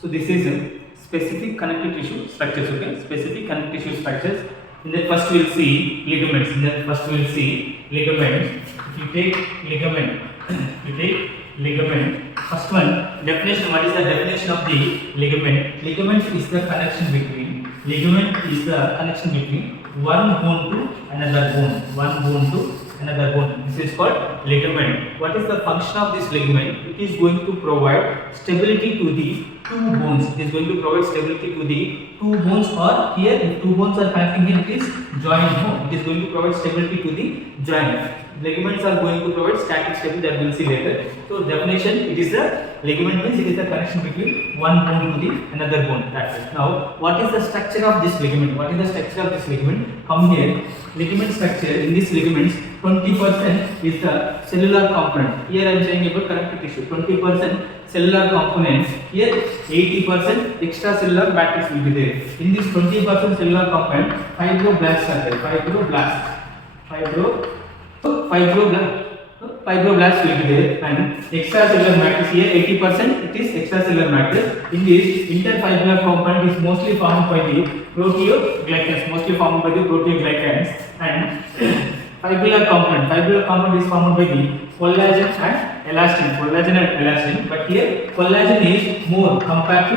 So this is specific connective tissue structures. Okay, specific connective tissue structures. In that first we will see ligaments. In that first we will see ligaments. If you take ligament, first one definition. What is the definition of the ligament? Ligament is the connection between. Ligament is the connection between one bone to another bone. One bone to another bone. This is called ligament. What is the function of this ligament? It is going to provide stability to the two bones. It is going to provide stability to the two bones, or here if two bones are connecting here, it is joint. No, it is going to provide stability to the joint. Ligaments are going to provide static stability, that we will see later. So definition, it is the ligament means it is the connection between one bone to the another bone. That's it. Now what is the structure of this ligament? What is the structure of this ligament? Come here. Ligament structure, in this ligaments 20% is the cellular component. Here I am saying about connective tissue. 20% cellular components. Here 80% extracellular matrix will be there. In this 20% cellular component, fibroblasts are there. Fibroblasts will be there, and extracellular matrix here 80% it is extracellular matrix. In this interfibular component is mostly formed by the proteoglycans, and fibular component is formed by the collagen and elastin. But here collagen is more compared to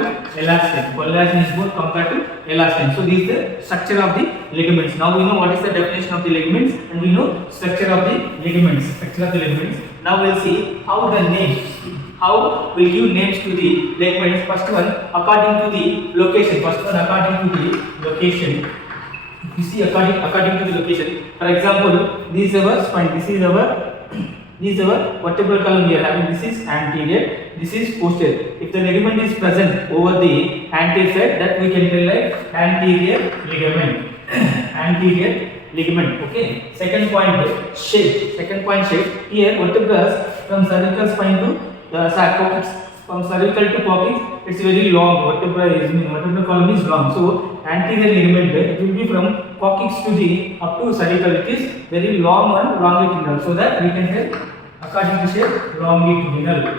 elastin. So this is the structure of the ligaments. Now we know what is the definition of the ligaments, and we know structure of the ligaments. Now we will see how we give names to the ligaments. First one according to the location. You see according to the location. For example, this is our spine. This is our vertebral column here. This is anterior. This is posterior. If the ligament is present over the anterior side, that we can tell like anterior ligament. Okay. Second point shape. Here vertebrae from cervical spine to the sarcophagus. From cervical to coccyx, it's very long. Vertebral column is long. So anterior ligament, it will be from coccyx to the up to cervical. It is very long and longitudinal. So that we can tell according to shape longitudinal.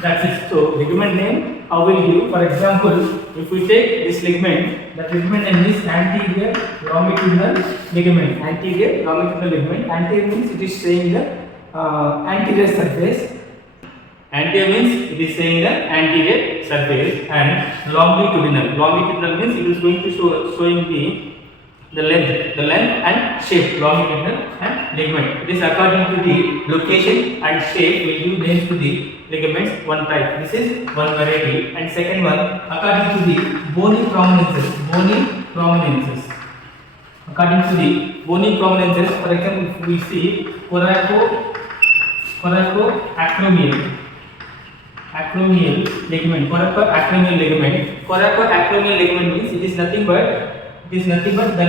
That's it. So ligament name I will give. For example, if we take this ligament, the ligament name is anterior longitudinal ligament. Anterior means it is saying the anterior surface. Anterior means it is saying the anterior surface, and longitudinal means it is going to showing the length and shape. Longitudinal and ligament. It is according to the location and shape we give names to the ligaments. One type. This is one variety, and second one according to the bony prominences. According to the bony prominences, for example, if we see coracoacromial ligament. Coracoacromial ligament means it is nothing but the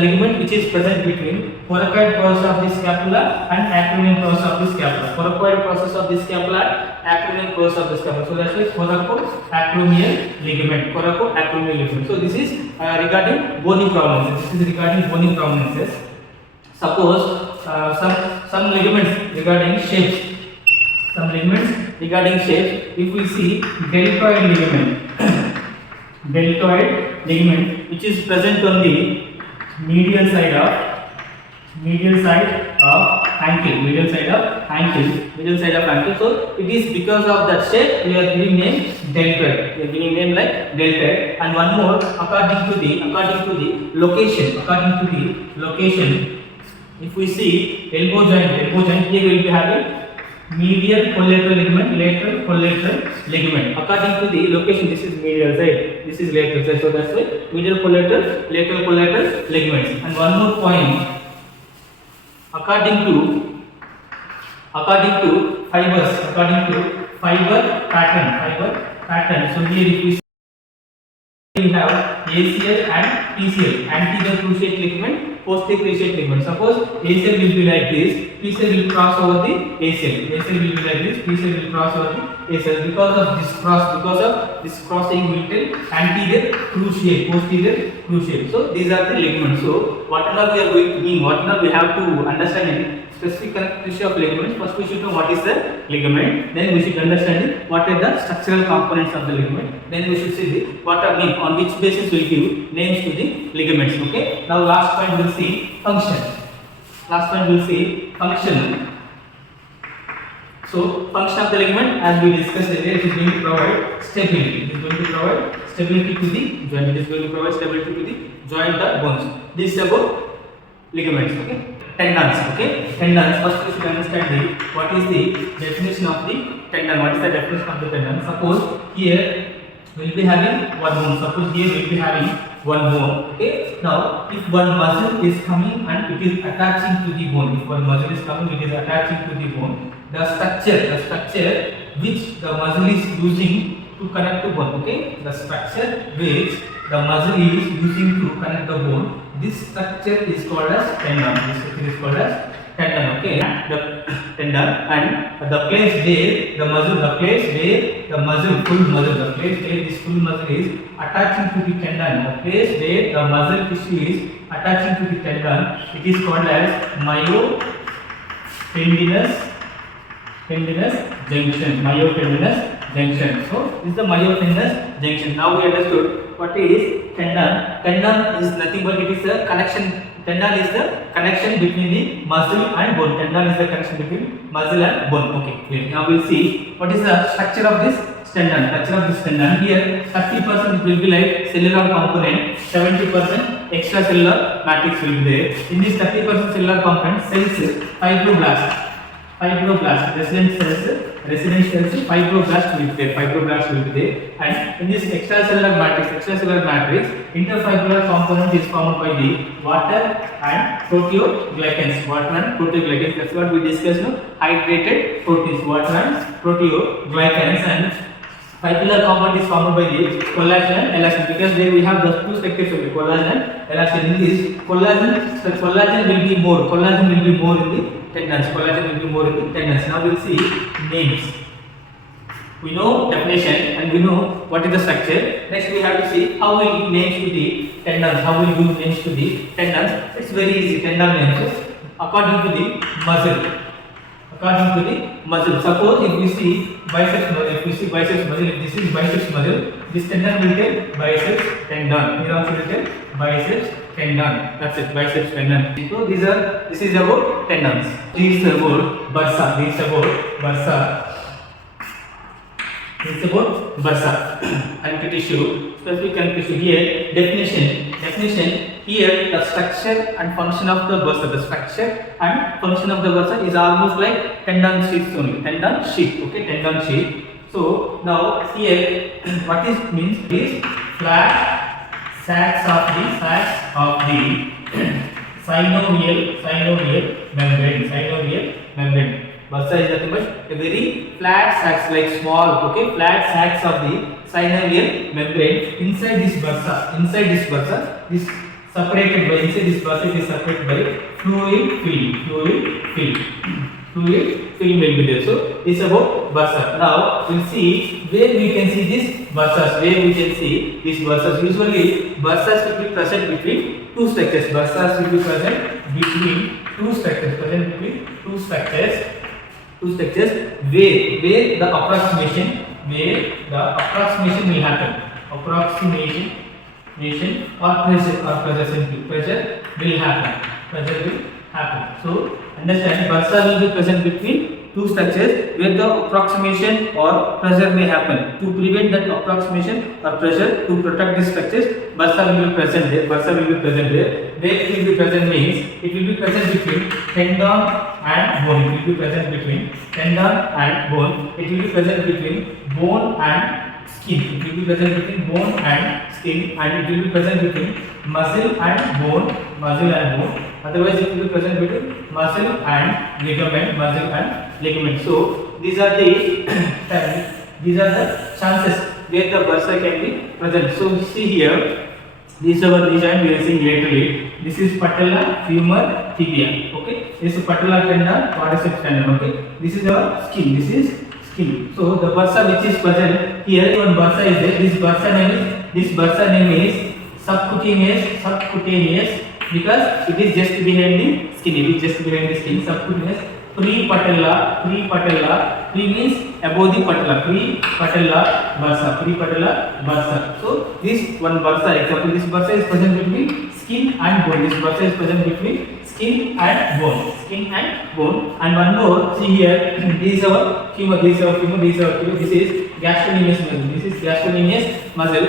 ligament which is present between coracoid process of the scapula and acromial process of the scapula. Coracoid process of the scapula, acromial process of the scapula. So that's why coracoacromial ligament. So this is regarding bony prominences. Suppose some ligaments regarding shapes. If we see deltoid ligament, which is present on the medial side of ankle. So it is because of that shape we are giving name deltoid. And one more according to the location. If we see elbow joint, here we will be having medial collateral ligament. According to the location, this is medial side, this is lateral side. So that's why medial collateral ligaments. And one more point, according to fiber pattern. So here if we have ACL and PCL, anterior cruciate ligament, posterior cruciate ligament. Suppose ACL will be like this, PCL will cross over the ACL. PCL will cross over the ACL. Because of this crossing, we will tell anterior cruciate, posterior cruciate. So these are the ligaments. So whatever we are going to mean, whatever we have to understand in specific connective tissue of ligaments, first we should know what is the ligament, then we should understand what are the structural components of the ligament, then we should see what are mean, on which basis we give names to the ligaments. Okay. Now last point we'll see function. Last point we'll see function. So function of the ligament, as we discussed earlier, it is going to provide stability. It is going to provide stability to the joint. It is going to provide stability to the joint or bones. This is about ligaments. Okay. Tendons. Okay. Tendons. First we should understand what is the definition of the tendon. What is the definition of the tendon? Suppose here we will be having one bone. Suppose here we will be having one bone. Okay. Now if one muscle is coming and it is attaching to the bone, if one muscle is coming, it is attaching to the bone. The structure which the muscle is using to connect to bone. Okay. The structure which the muscle is using to connect the bone. This structure is called as tendon. This structure is called as tendon. Okay. The tendon and the place where the muscle, the place where the muscle, full muscle, the place where this full muscle is attaching to the tendon, the place where the muscle tissue is attaching to the tendon, it is called as myotendinous junction. Myotendinous junction. So this is the myotendinous junction. Now we understood what is tendon. Tendon is nothing but it is a connection. Tendon is the connection between the muscle and bone. Tendon is the connection between muscle and bone. Okay, clear. Now we'll see what is the structure of this tendon. Structure of this tendon. Here 30% will be like cellular component, 70% extracellular matrix will be there. In this 30% cellular component, cells, fibroblast, resident cells, fibroblast will be there, and in this extracellular matrix, interfibular component is formed by the water and proteoglycans. That's what we discussed now. Hydrated proteins, water and proteoglycans, and fibular component is formed by the collagen and elastin, because there we have the two structures of the collagen and elastin. In this collagen will be more in the tendons. Collagen will be more in the tendons. Now we'll see names. We know definition and we know what is the structure. Next we have to see how we give names to the tendons. How we give names to the tendons? It's very easy. Tendon names according to the muscle. Suppose if we see biceps muscle, if this is biceps muscle, this tendon will get biceps tendon. Here also will get biceps tendon. That's it, biceps tendon. So this is about tendons. This is about bursa. This is about bursa. Connective tissue, specific connective tissue. Here definition. Here the structure and function of the bursa. The structure and function of the bursa is almost like tendon sheaths only. Tendon sheath. Okay, tendon sheath. So now here what is means is flat sacs of the synovial membrane. Bursa is nothing but a very flat sacs, like small, okay, flat sacs of the synovial membrane. Inside this bursa, this separated by, inside this bursa is separated by fluid film will be there. So it's about bursa. Now we'll see where we can see this bursas. Usually bursas will be present between two structures. Where the approximation will happen. Pressure will happen. So understand, bursa will be present between two structures where the approximation or pressure may happen. To prevent that approximation or pressure, to protect these structures, bursa will be present there. Where it will be present means it will be present between tendon and bone. It will be present between bone and skin. And it will be present between muscle and bone. Otherwise it will be present between muscle and ligament. So these are the chances where the bursa can be present. So see here, this is our knee joint we are seeing laterally. This is patella, femur, tibia. Okay, this is patella tendon, quadriceps tendon. Okay, this is our skin. So the bursa which is present here, one bursa is there. This bursa name is subcutaneous because it is just behind the skin. It is just behind the skin. Subcutaneous pre-patella. Pre means above the patella. Pre-patella bursa. So this one bursa, example, this bursa is present between skin and bone. This bursa is present between skin and bone. And one more, see here, this is our femur. This is gastrocnemius muscle.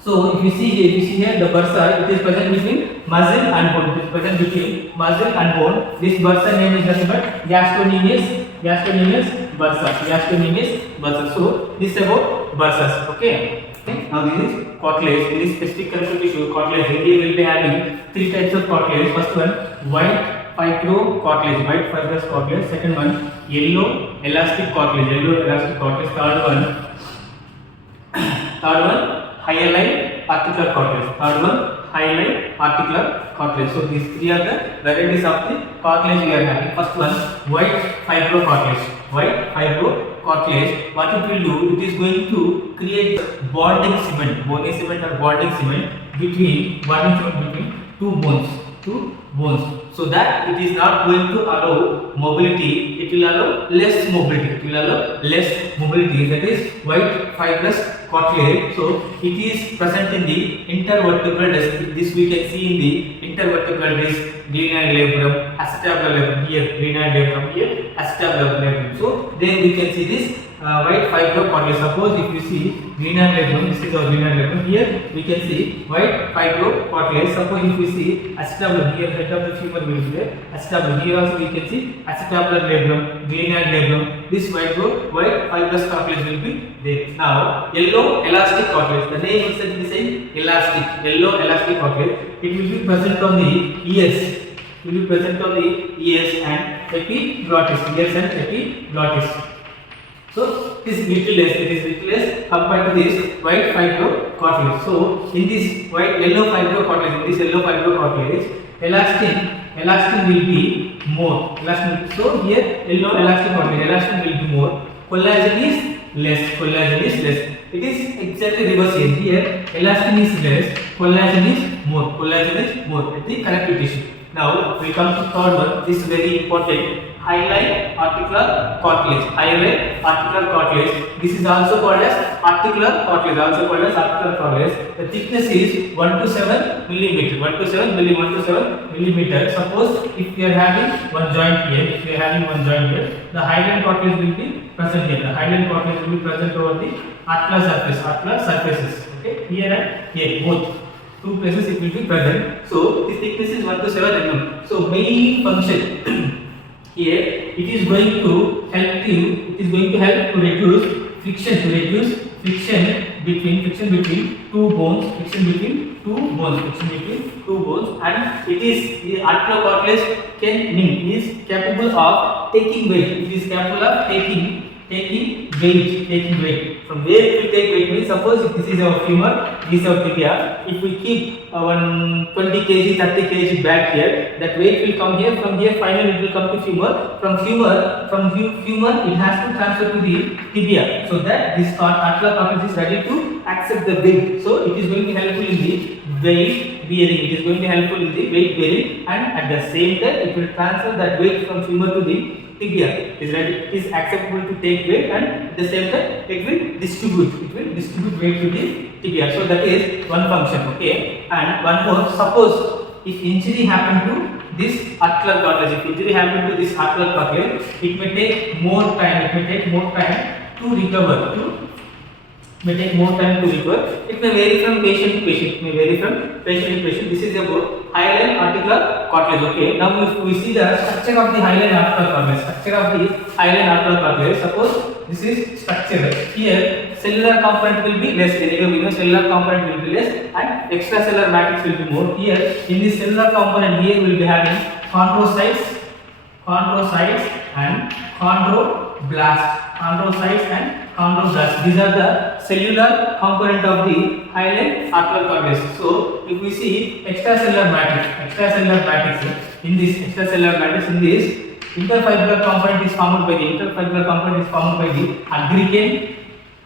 So if you see here, the bursa, it is present between muscle and bone. It is present between muscle and bone. This bursa name is nothing but gastrocnemius bursa. So this is about bursas. Okay. Now this is cartilage. In this specific connective tissue, cartilage, we will be having three types of cartilage. First one, white fibrous cartilage. Second one, yellow elastic cartilage. Third one, hyaline articular cartilage. So these three are the varieties of the cartilage we are having. First one, white fibro cartilage. What it will do, it is going to create bonding cement between two bones. So that it is not going to allow mobility, it will allow less mobility. That is white fibrous cartilage. So it is present in the intervertebral disc. This we can see in the intervertebral disc, glenoid labrum, acetabular labrum. Here glenoid labrum, here acetabular labrum. So there we can see this white fibro cartilage. Suppose if you see glenoid labrum, this is our glenoid labrum. Here we can see white fibro cartilage. Suppose if we see acetabular, here head of the femur will be there. Acetabular, here also we can see acetabular labrum, glenoid labrum. This white fibrous cartilage will be there. Now yellow elastic cartilage. The name itself is saying elastic. Yellow elastic cartilage. It will be present on the ears. And epiglottis. So it is little less compared to this white fibro cartilage. So in this yellow fibro cartilage, elastin will be more. So here yellow elastic cartilage, elastin will be more. Collagen is less. It is exactly reverse here. Here elastin is less, collagen is more. At the connective tissue. Now we come to third one. This is very important. Hyaline articular cartilage. This is also called as articular cartilage. The thickness is 1 to 7 millimeter. Suppose if you are having one joint here, the hyaline cartilage will be present here. The hyaline cartilage will be present over the articular surfaces. Okay, here and here, both. Two places it will be present. So the thickness is 1 to 7 mm. So main function here, it is going to help to reduce friction between two bones, and it is the articular cartilage is capable of taking weight. It is capable of taking weight. From where it will take weight means, suppose if this is our femur, this is our tibia. If we keep 20 kg, 30 kg back here, that weight will come here. From here, finally it will come to femur. From femur, it has to transfer to the tibia. So that this articular cartilage is ready to accept the weight. So it is going to be helpful in the weight bearing. And at the same time, it will transfer that weight from femur to the tibia. It is acceptable to take weight, and at the same time it will distribute weight to the tibia. So that is one function. Okay, and one more. Suppose if injury happened to this articular cartilage, it may take more time to recover. It may vary from patient to patient. This is about hyaline articular cartilage. Okay. Now if we see the structure of the hyaline articular cartilage, suppose this is structure. Here cellular component will be less. We know cellular component will be less, and extracellular matrix will be more. Here in this cellular component, here we will be having chondrocytes and chondroblasts. These are the cellular component of the hyaline articular cartilage. So if we see extracellular matrix, in this interfibular component is formed by the aggrecan.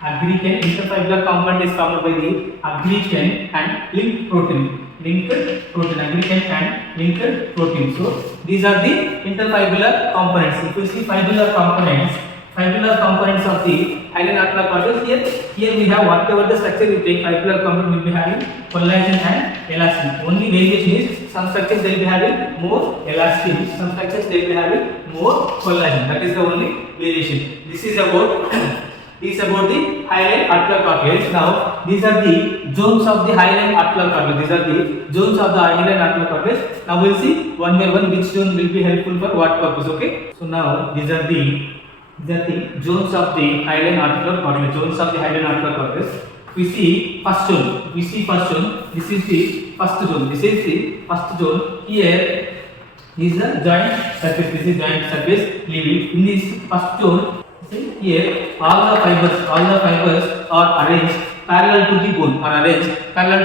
Interfibular component is formed by the aggrecan and link protein. linked protein, aggregate and linked protein. So these are the interfibular components. If you see fibular components of the hyaline articular cartilage, here we have whatever the structure you take, fibular component will be having collagen and elastin. Only variation is some structures they will be having more elastin, some structures they will be having more collagen. That is the only variation. This is about the hyaline articular cartilage. Now these are the zones of the hyaline articular cartilage. These are the zones of the hyaline articular cartilage. Now we will see one by one which zone will be helpful for what purpose. Okay. So now these are the zones of the hyaline articular cartilage. Zones of the hyaline articular cartilage. We see first zone. This is the first zone. This is the first zone. Here is the joint surface. This is joint surface leaving. In this first zone, see here all the fibers are arranged parallel to the bone. All the fibers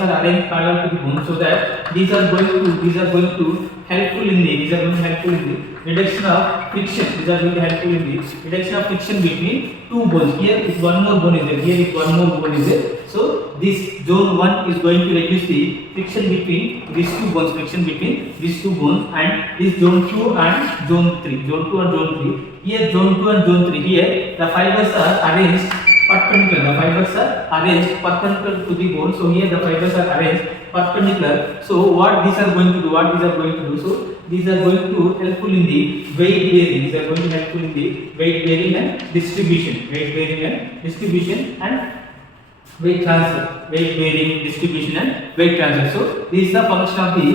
are arranged parallel to the bone, so that these are going to helpful in the reduction of friction. These are going to helpful in the reduction of friction between two bones. Here is one more bone is there. Here is one more bone is there. So this zone 1 is going to reduce the friction between these two bones. And this zone 2 and zone 3. Here zone 2 and zone 3. Here the fibers are arranged perpendicular. To the bone. So here the fibers are arranged perpendicular. So what these are going to do? So these are going to helpful in the weight bearing. And distribution. And weight transfer. So this is the function of the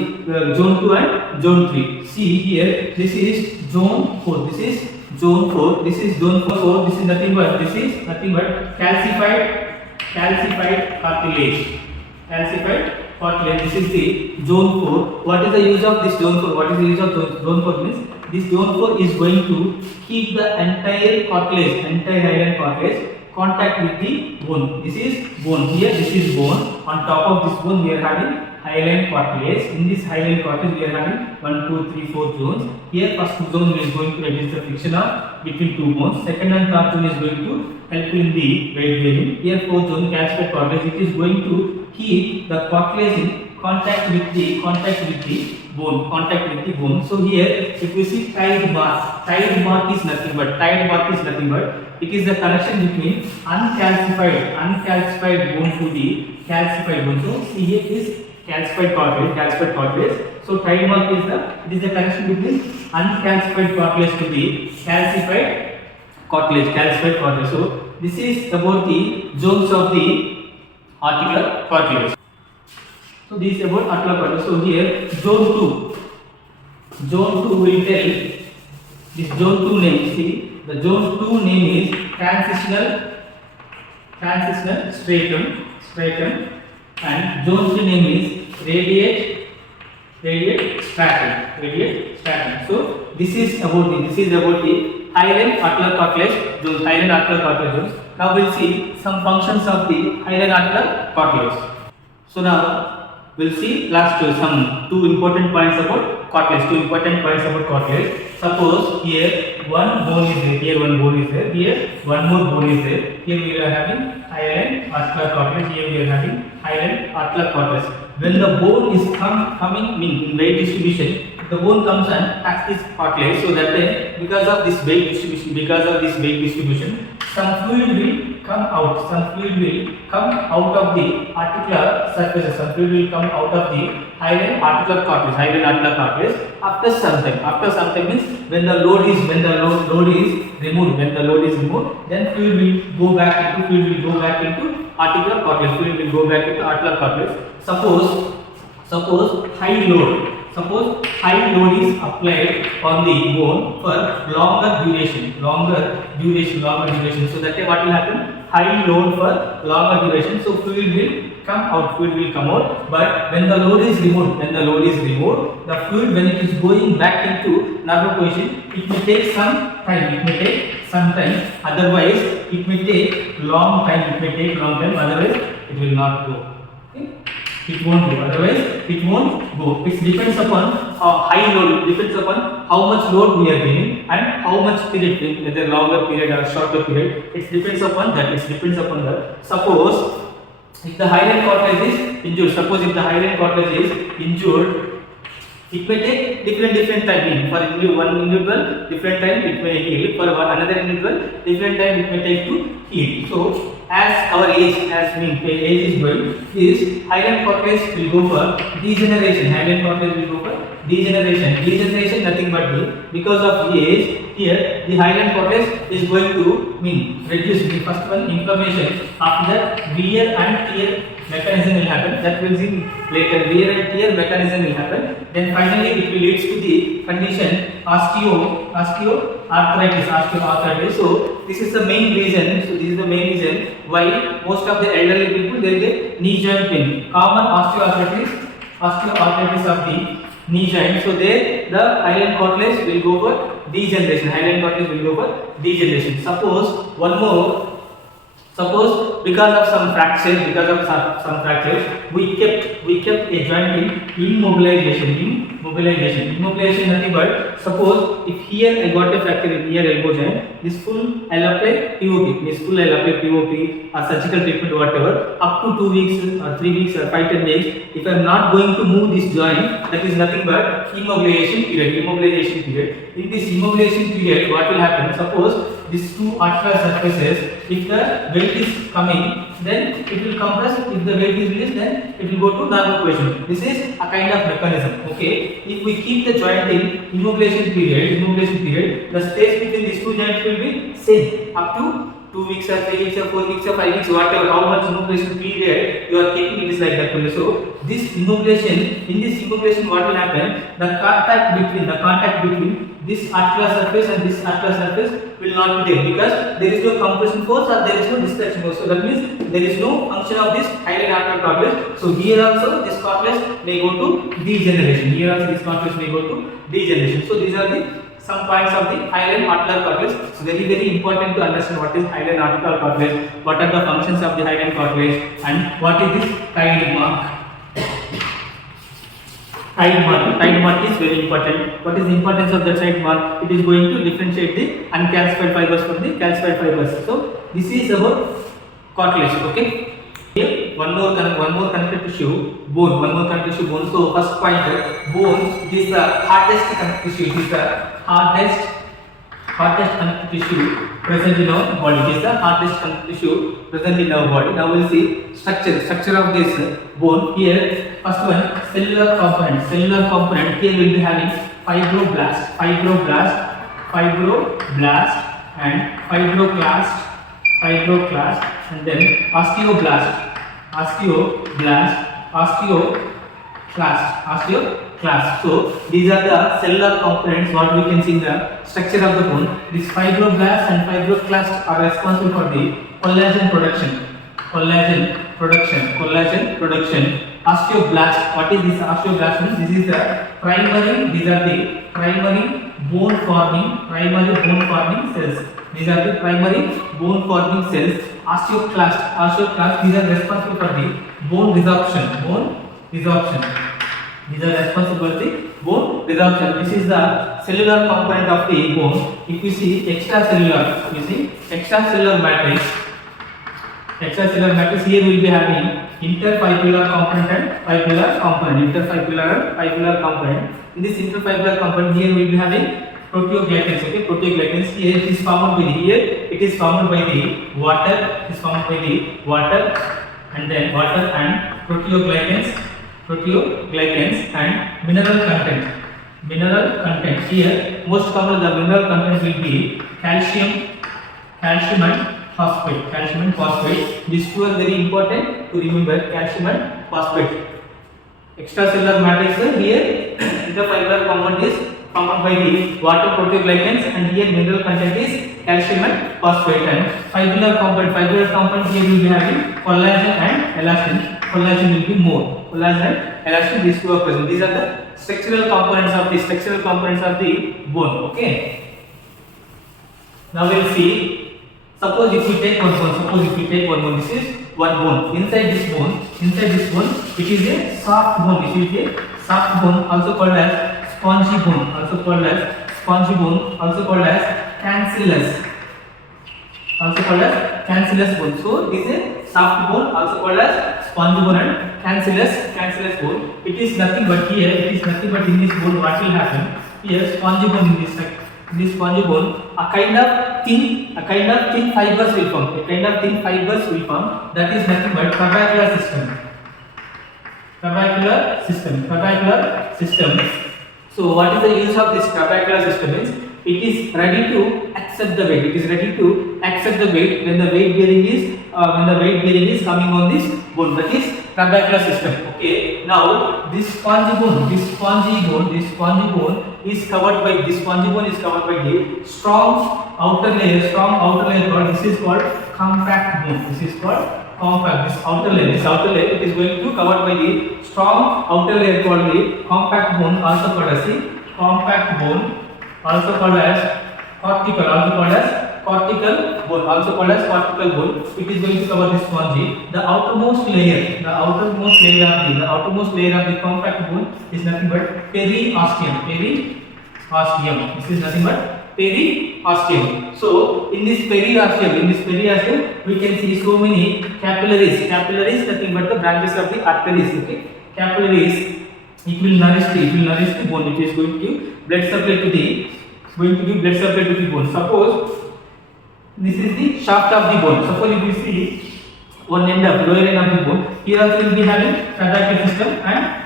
zone 2 and zone 3. See here, this is zone 4. This is zone 4. This is nothing but calcified cartilage. This is the zone 4. What is the use of this zone 4? Means this zone 4 is going to keep the entire hyaline cartilage contact with the bone. This is bone. Here this is bone. On top of this bone we are having hyaline cartilage. In this hyaline cartilage we are having 1, 2, 3, 4 zones. Here first zone is going to reduce the friction between two bones. Second and third zone is going to help in the weight bearing. Here fourth zone, calcified cartilage, it is going to keep the cartilage in contact with the bone. So here if you see tide mark is nothing but it is the connection between uncalcified bone to the calcified bone. So see here is calcified cartilage. So tide mark is the connection between uncalcified cartilage to the calcified cartilage. So this is about the zones of the articular cartilage. So this is about articular cartilage. So here zone 2 will tell this zone 2 name. See the zone 2 name is transitional stratum, and zone 3 name is radiate stratum. So this is about the hyaline articular cartilage zones. Now we'll see some functions of the hyaline articular cartilage. So now we'll see some two important points about cartilage. Suppose here one bone is there, here one more bone is there. Here we are having hyaline articular cartilage. Here we are having hyaline articular cartilage. When the bone is coming in weight distribution, the bone comes and attacks this cartilage. So that then because of this weight distribution, some fluid will come out. Of the articular surfaces. Some fluid will come out of the hyaline articular cartilage. After some time means when the load is removed, then fluid will go back into articular cartilage. Suppose high load is applied on the bone for longer duration. So that what will happen? High load for longer duration. So fluid will come out. But when the load is removed, the fluid when it is going back into normal position, it may take some time. Otherwise, it may take long time. Otherwise, it will not go. Okay? It won't go. It depends upon high load. It depends upon how much load we are giving and how much period, whether longer period or shorter period. It depends upon that. Suppose If the hyaline cartilage is injured, suppose if the hyaline cartilage is injured, it may take different time. For one individual, different time it may heal. For another individual, different time it may take to heal. So, as our age is going, this hyaline cartilage will go for degeneration. Hyaline cartilage will go for degeneration. Degeneration nothing but because of age. Here, the hyaline cartilage is going to reduce. The first one, inflammation. After that, wear and tear mechanism will happen. That will see later. Wear and tear mechanism will happen. Then finally, it will lead to the condition osteoarthritis. So this is the main reason. Why most of the elderly people they get knee joint pain. Common osteoarthritis of the knee joint. So there the hyaline cartilage will go for degeneration. Suppose because of some fractures, we kept a joint in immobilization. Immobilization nothing but, suppose if here I got a fracture in here elbow joint, this full I'll apply POP, or surgical treatment whatever, up to 2 weeks or 3 weeks or 5-10 days. If I am not going to move this joint, that is nothing but immobilization period. In this immobilization period, what will happen? Suppose these two articular surfaces, if the weight is coming, then it will compress. If the weight is released, then it will go to normal position. This is a kind of mechanism. Okay, if we keep the joint in immobilization period, the space between these two joints will be same up to 2 weeks or 3 weeks or 4 weeks or 5 weeks, whatever, how much immobilization period you are keeping, it is like that only. So this immobilization, what will happen? The contact between this articular surface and this articular surface will not be there, because there is no compression force or there is no distraction force. So that means there is no function of this hyaline arterial cartilage. So here also this cartilage may go to degeneration. So these are the some points of the hyaline arterial cartilage. So very important to understand what is hyaline arterial cartilage, what are the functions of the hyaline cartilage, and what is this tide mark. Tide mark is very important. What is the importance of the tide mark? It is going to differentiate the uncalcified fibers from the calcified fibers. So this is about cartilage. Okay. Here one more connective tissue, bone. So first point, bone is the hardest connective tissue. It is the hardest connective tissue present in our body. It is the hardest connective tissue present in our body. Now we will see structure of this bone. Here first one, cellular component. Here we will be having fibroblast and fibroclast, and then osteoclast. So these are the cellular components what we can see in the structure of the bone. This fibroblast and fibroclast are responsible for the collagen production. Osteoblast, what is this osteoblast means? This is the primary bone forming cells. These are the primary bone forming cells. Osteoclast, these are responsible for the bone resorption. These are responsible for the bone resorption. This is the cellular component of the bone. If you see extracellular matrix, here we will be having interfibular component and fibular component. In this interfibular component, here we will be having proteoglycans. Proteoglycans, here it is formed by the water. And then water and proteoglycans and mineral content. Here most common the mineral content will be calcium and phosphate. These two are very important to remember, calcium and phosphate. Extracellular matrix, here interfibular component is formed by the water, proteoglycans, and here mineral content is calcium and phosphate. And fibular component, here we will be having collagen and elastin. Collagen will be more. These two are present. These are the structural components of the bone. Okay. Now we will see. Suppose if we take one bone, this is one bone. Inside this bone, it is a soft bone. Also called as spongy bone. Also called as cancellous. also called as cancellous bone. So this is soft bone, also called as spongy bone and cancellous bone. It is nothing but here. It is nothing but in this bone. What will happen? Here, spongy bone in this spongy bone, a kind of thin fibers will form. A kind of thin fibers will form. That is nothing but trabecular system. Trabecular system. So what is the use of this trabecular system is it is ready to accept the weight. It is ready to accept the weight when the weight bearing is coming on this bone. That is trabecular system. Okay. Now this spongy bone is covered by the strong outer layer called, this is called compact bone. This is called compact. This outer layer it is going to covered by the strong outer layer called the compact bone, also called as the compact bone, also called as cortical bone. It is going to cover this spongy. The outermost layer of the compact bone is nothing but periosteum. This is nothing but periosteum. So in this periosteum we can see so many capillaries, nothing but the branches of the arteries. Okay, capillaries. It will nourish the bone. It is going to give blood supply to the bone. Suppose this is the shaft of the bone. Suppose if you see one end of lower end of the bone, here also will be having trabecular system and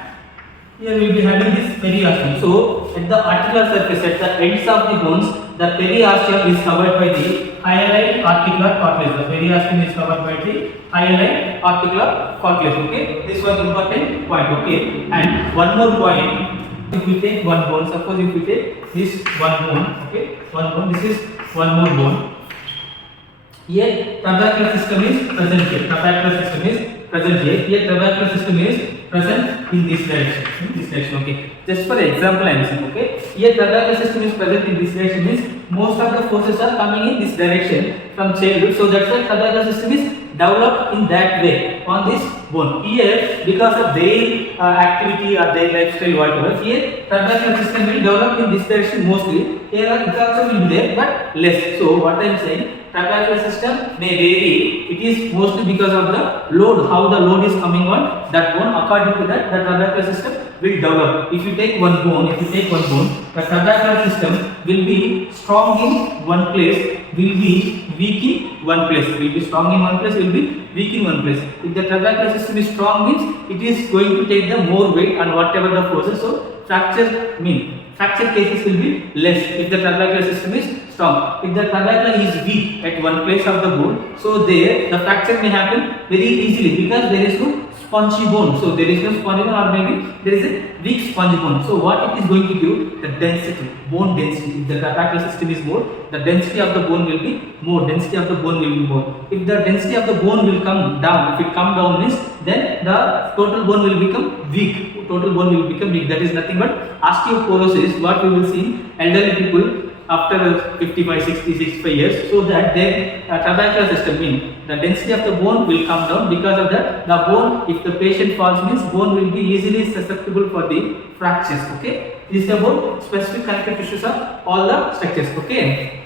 here we will be having this periosteum. So at the articular surface, at the ends of the bones, the periosteum is covered by the hyaline articular cartilage. The periosteum is covered by the hyaline articular cartilage. Okay, this was important point. Okay, and one more point. If we take one bone, suppose if we take this one bone, okay, this is one more bone. Here trabecular system is present here. Here trabecular system is present in this direction. Okay, just for example I am saying. Okay, here trabecular system is present in this direction means most of the forces are coming in this direction from childhood. So that's why trabecular system is developed in that way on this bone. Here, because of their activity or their lifestyle, whatever, here trabecular system will develop in this direction mostly. Here it also will be there, but less. So what I am saying, trabecular system may vary. It is mostly because of the load, how the load is coming on that bone. According to that, the trabecular system will develop. If you take one bone, the trabecular system will be strong in one place, will be weak in one place. Will be strong in one place, will be weak in one place. If the trabecular system is strong, means it is going to take the more weight and whatever the forces. So fracture cases will be less if the trabecular system is strong. If the trabecula is weak at one place of the bone, so there the fracture may happen very easily because there is no spongy bone. So there is no spongy bone, or maybe there is a weak spongy bone. So what it is going to give? The density, bone density. If the trabecular system is more, the density of the bone will be more. If the density of the bone will come down, if it come down means then the total bone will become weak. That is nothing but osteoporosis. What we will see elderly people after 55, 60, 65 years, so that their trabecular system means the density of the bone will come down. Because of that, the bone, if the patient falls, means bone will be easily susceptible for the fractures. Okay, this is about specific connective tissues of all the structures. Okay.